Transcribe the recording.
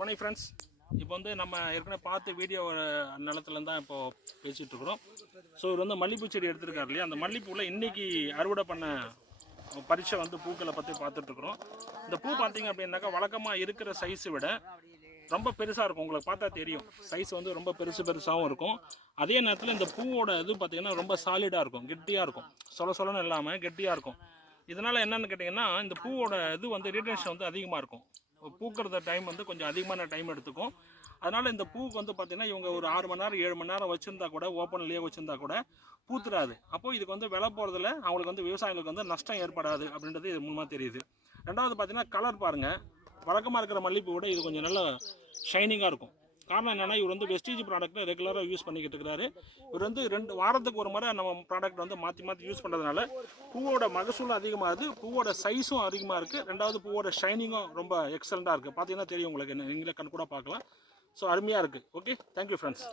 Good morning friends. இப்போ வந்து நம்ம ஏற்கனவே பார்த்து வீடியோ நிலத்துல தான் இப்போ பேசிகிட்டு இருக்கிறோம். ஸோ இவர் வந்து மல்லிப்பூ செடி எடுத்திருக்காரு இல்லையா, அந்த மல்லிப்பூவில் இன்றைக்கி அறுவடை பண்ண பரிசை வந்து பூக்களை பற்றி பார்த்துட்ருக்குறோம். இந்த பூ பார்த்தீங்க அப்படின்னாக்கா வழக்கமாக இருக்கிற சைஸை விட ரொம்ப பெருசாக இருக்கும். உங்களுக்கு பார்த்தா தெரியும், சைஸ் வந்து ரொம்ப பெருசாகவும் இருக்கும். அதே நேரத்தில் இந்த பூவோட இது பார்த்திங்கன்னா ரொம்ப சாலிடாக இருக்கும், கெட்டியாக இருக்கும், சொலன்னு இல்லாமல் கெட்டியாக இருக்கும். இதனால் என்னென்னு கேட்டிங்கன்னா இந்த பூவோட இது வந்து ரீட்டென்ஷன் வந்து அதிகமாக இருக்கும். பூக்கிறத டைம் வந்து கொஞ்சம் அதிகமான டைம் எடுத்துக்கும். அதனால் இந்த பூவுக்கு வந்து பார்த்திங்கன்னா இவங்க ஒரு 6 மணி நேரம் 7 மணி நேரம் வச்சுருந்தா கூட, ஓப்பன்லேயே வச்சுருந்தா கூட பூத்துறாது. அப்போது இதுக்கு வந்து விலை போகிறதுல அவங்களுக்கு வந்து விவசாயிகளுக்கு வந்து நஷ்டம் ஏற்படாது அப்படின்றது இது மூலமாக தெரியுது. ரெண்டாவது பார்த்திங்கன்னா கலர் பாருங்கள், வழக்கமாக இருக்கிற மல்லிப்பூ விட இது கொஞ்சம் நல்ல ஷைனிங்காக இருக்கும். காரணம் என்னென்னா இவர் வந்து வெஸ்டீஜ் ப்ராடக்ட்டை ரெகுலராக யூஸ் பண்ணிக்கிட்டு இருக்கிறாரு. இவர் வந்து 2 வாரத்துக்கு ஒரு முறை நம்ம ப்ராடக்ட் வந்து மாற்றி யூஸ் பண்ணுறதுனால பூவோட மகசூலும் அதிகமாகுது, பூவோட சைஸும் அதிகமாக இருக்குது. ரெண்டாவது பூவோட ஷைனிங்கும் ரொம்ப எக்ஸலண்ட்டாக இருக்குது. பார்த்தீங்கன்னா தெரியும் உங்களுக்கு, நீங்களே கண் கூட பார்க்கலாம். ஸோ அருமையாக இருக்குது. Okay, thank you friends.